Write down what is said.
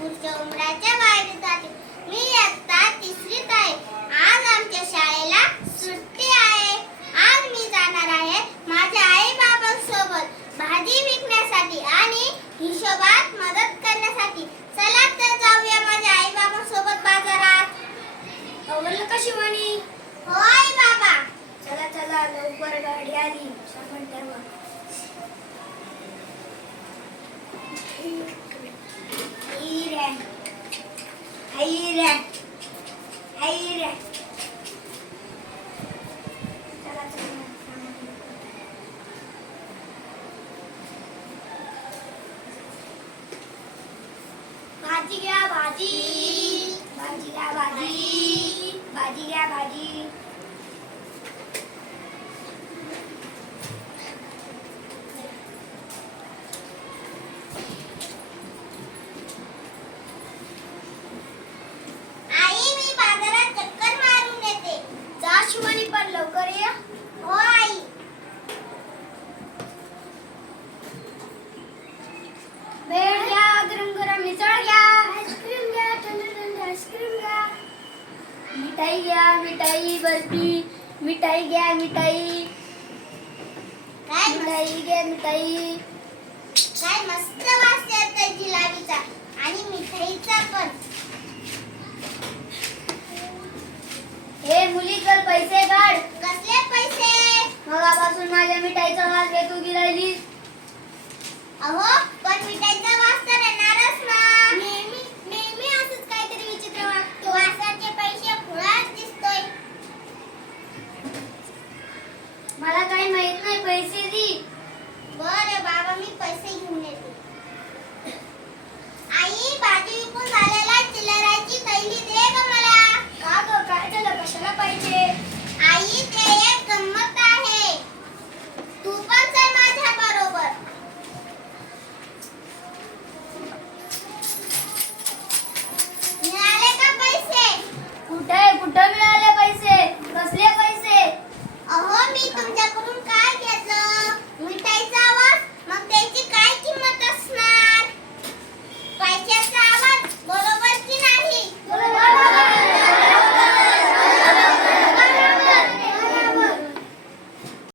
नागपूरच्या उमराच्या वाडीत जाते. मी इयत्ता तिसरीत आहे. आज आमच्या शाळेला सुट्टी आहे. आज मी जाणार आहे माझ्या आई बाबांसोबत भाजी विकण्यासाठी आणि हिशोबात मदत करण्यासाठी. चला तर जाऊया माझ्या आई बाबांसोबत बाजारात. आवरलं का शिवानी? हो आई बाबा. चला चला लवकर गाडी आली. सामान ठरवा. चला चला भाजी घ्या भाजी. भाजी घ्या भाजी. भाजी घ्या भाजी. आई मी बाजारात चक्कर मारून येते. जा शिवानी पण लवकर ये. हो आई. भेळ घ्या, गरम गरम मिसळ घ्या, आईस्क्रीम घ्या, थंड थंड आईस्क्रीम घ्या, मिठाई घ्या, मिठाई बर्फी, मिठाई घ्या, मिठाई, काय मिठाई घ्या, मिठाई. काय मस्त वास येतोय जिलेबीचा आणि मिठाईचा पण. हे मुली चल पैसे काढ. कसले पैसे? मगापासून माझ्या मिठाईचा वास घेतो की राहिली. अहो पण मिठाईचा वास तर येणारच ना. नेहमी नेहमी असंच काहीतरी विचित्र वाटतो. वासाचे पैसे खुळाच दिसतोय. मला काही माहित नाही, पैसे दे. बरं बाबा मी पैसे घेऊन येते. आई भाजी विकून झालेला चिल्लराची थैली दे